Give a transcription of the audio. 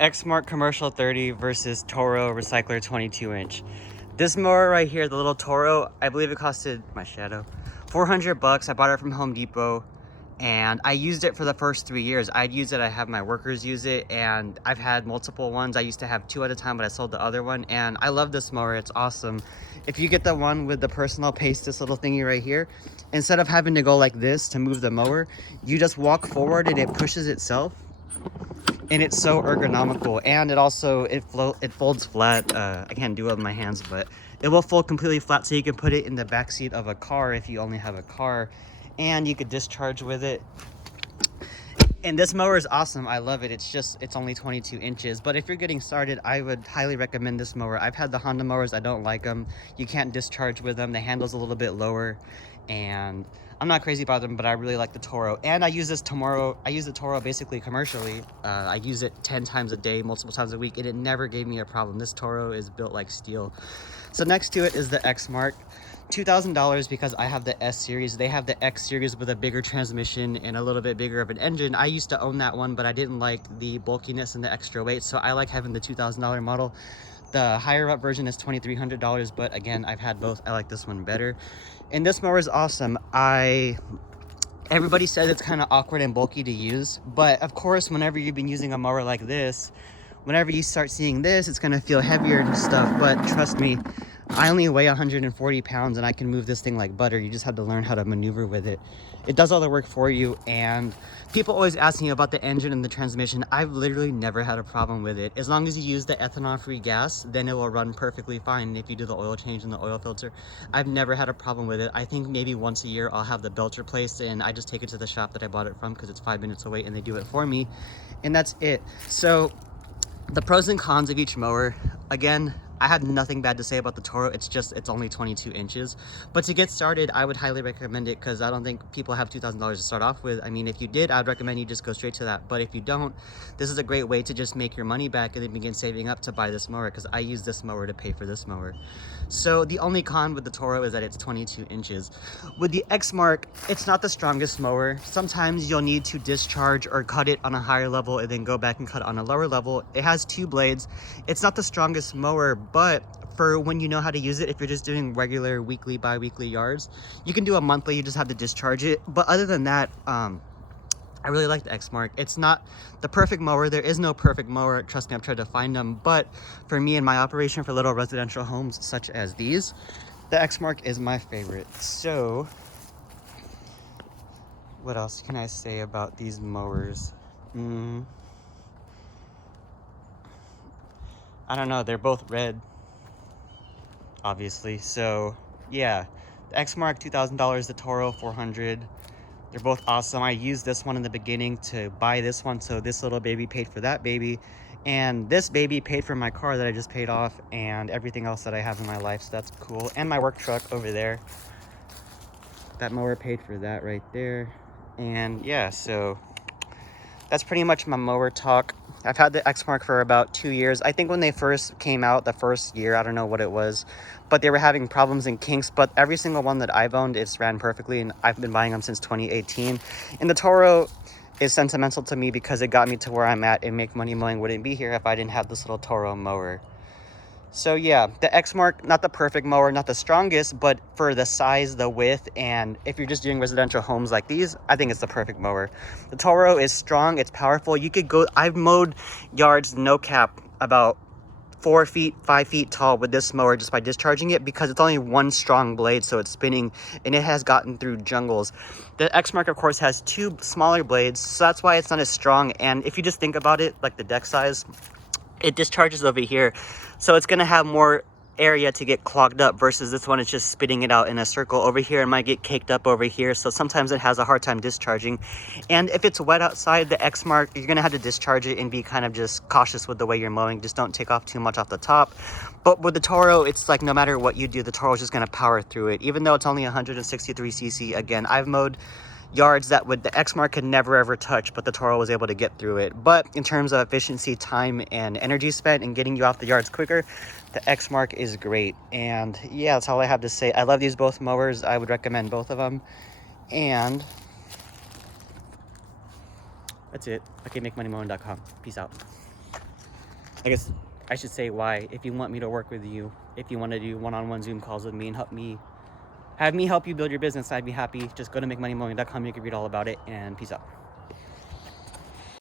Exmark Commercial 30 versus Toro Recycler 22-inch. This mower right here, the little Toro, I believe it costed my shadow 400 bucks. I bought it from Home Depot and I used it for the first 3 years. I'd use it, I have my workers use it, and I've had multiple ones. I used to have 2 at a time, but I sold the other one, and I love this mower. It's awesome. If you get the one with the personal pace, this little thingy right here, instead of having to go like this to move the mower, you just walk forward and it pushes itself. And it's so ergonomical, and it folds flat. I can't do it with my hands, but it will fold completely flat, so you can put it in the back seat of a car if you only have a car, and you could discharge with it. And this mower is awesome. I love it. It's only 22 inches, but if you're getting started, I would highly recommend this mower. I've had the Honda mowers. I don't like them. You can't discharge with them. The handle's a little bit lower, and I'm not crazy about them, but I really like the Toro. And I use the Toro basically commercially. I use it 10 times a day, multiple times a week, and it never gave me a problem. This Toro is built like steel. So next to it is the Exmark. $2,000 because I have the S series. They have the X series with a bigger transmission and a little bit bigger of an engine. I used to own that one, but I didn't like the bulkiness and the extra weight, so I like having the $2,000 model. The higher up version is $2,300, but again, I've had both. I like this one better. And this mower is awesome. Everybody says it's kind of awkward and bulky to use, but of course, whenever you've been using a mower like this, whenever you start seeing this, it's gonna feel heavier and stuff. But trust me, I only weigh 140 pounds and I can move this thing like butter. You just have to learn how to maneuver with it. It does all the work for you, and people always ask me about the engine and the transmission. I've literally never had a problem with it. As long as you use the ethanol-free gas, then it will run perfectly fine. If you do the oil change and the oil filter, I've never had a problem with it. I think maybe once a year I'll have the belt replaced, and I just take it to the shop that I bought it from because it's 5 minutes away and they do it for me, and that's it. So the pros and cons of each mower, again, I had nothing bad to say about the Toro. It's only 22 inches. But to get started, I would highly recommend it because I don't think people have $2,000 to start off with. I mean, if you did, I'd recommend you just go straight to that. But if you don't, this is a great way to just make your money back and then begin saving up to buy this mower, because I use this mower to pay for this mower. So the only con with the Toro is that it's 22 inches. With the Exmark, it's not the strongest mower. Sometimes you'll need to discharge or cut it on a higher level and then go back and cut it on a lower level. It has 2 blades. It's not the strongest mower, but for when you know how to use it, if you're just doing regular weekly, bi-weekly yards, you can do a monthly. You just have to discharge it. But other than that, I really like the Exmark. It's not the perfect mower. There is no perfect mower. Trust me, I've tried to find them. But for me and my operation for little residential homes such as these, the Exmark is my favorite. So what else can I say about these mowers? I don't know. They're both red, obviously. So yeah, the Exmark $2,000, the Toro $400. They're both awesome. I used this one in the beginning to buy this one, so this little baby paid for that baby, and this baby paid for my car that I just paid off, and everything else that I have in my life, so that's cool. And my work truck over there, that mower paid for that right there. And yeah, so that's pretty much my mower talk. I've had the Exmark for about 2 years. I think when they first came out, the first year, I don't know what it was, but they were having problems and kinks. But every single one that I've owned, it's ran perfectly, and I've been buying them since 2018. And the Toro is sentimental to me because it got me to where I'm at, and Make Money Mowing wouldn't be here if I didn't have this little Toro mower. So yeah, the Exmark, not the perfect mower, not the strongest, but for the size, the width, and if you're just doing residential homes like these, I think it's the perfect mower. The Toro is strong, it's powerful. You could go, I've mowed yards, no cap, about 4 feet, 5 feet tall with this mower just by discharging it, because it's only one strong blade, so it's spinning, and it has gotten through jungles. The Exmark, of course, has 2 smaller blades, so that's why it's not as strong. And if you just think about it, like the deck size, it discharges over here, so it's gonna have more area to get clogged up, versus this one is just spitting it out in a circle. Over here it might get caked up over here, so sometimes it has a hard time discharging. And if it's wet outside, the Exmark, you're gonna have to discharge it and be kind of just cautious with the way you're mowing. Just don't take off too much off the top. But with the Toro, it's like no matter what you do, the Toro is just gonna power through it, even though it's only 163 cc. Again, I've mowed yards that would the Exmark could never ever touch, but the Toro was able to get through it. But in terms of efficiency, time, and energy spent and getting you off the yards quicker, the Exmark is great. And yeah, that's all I have to say. I love these both mowers. I would recommend both of them. And that's it. Okay, MakeMoneyMowing.com. Peace out. I guess I should say why. If you want me to work with you, if you want to do one-on-one Zoom calls with me and have me help you build your business, I'd be happy. Just go to makemoneymoing.com. You can read all about it, and peace out.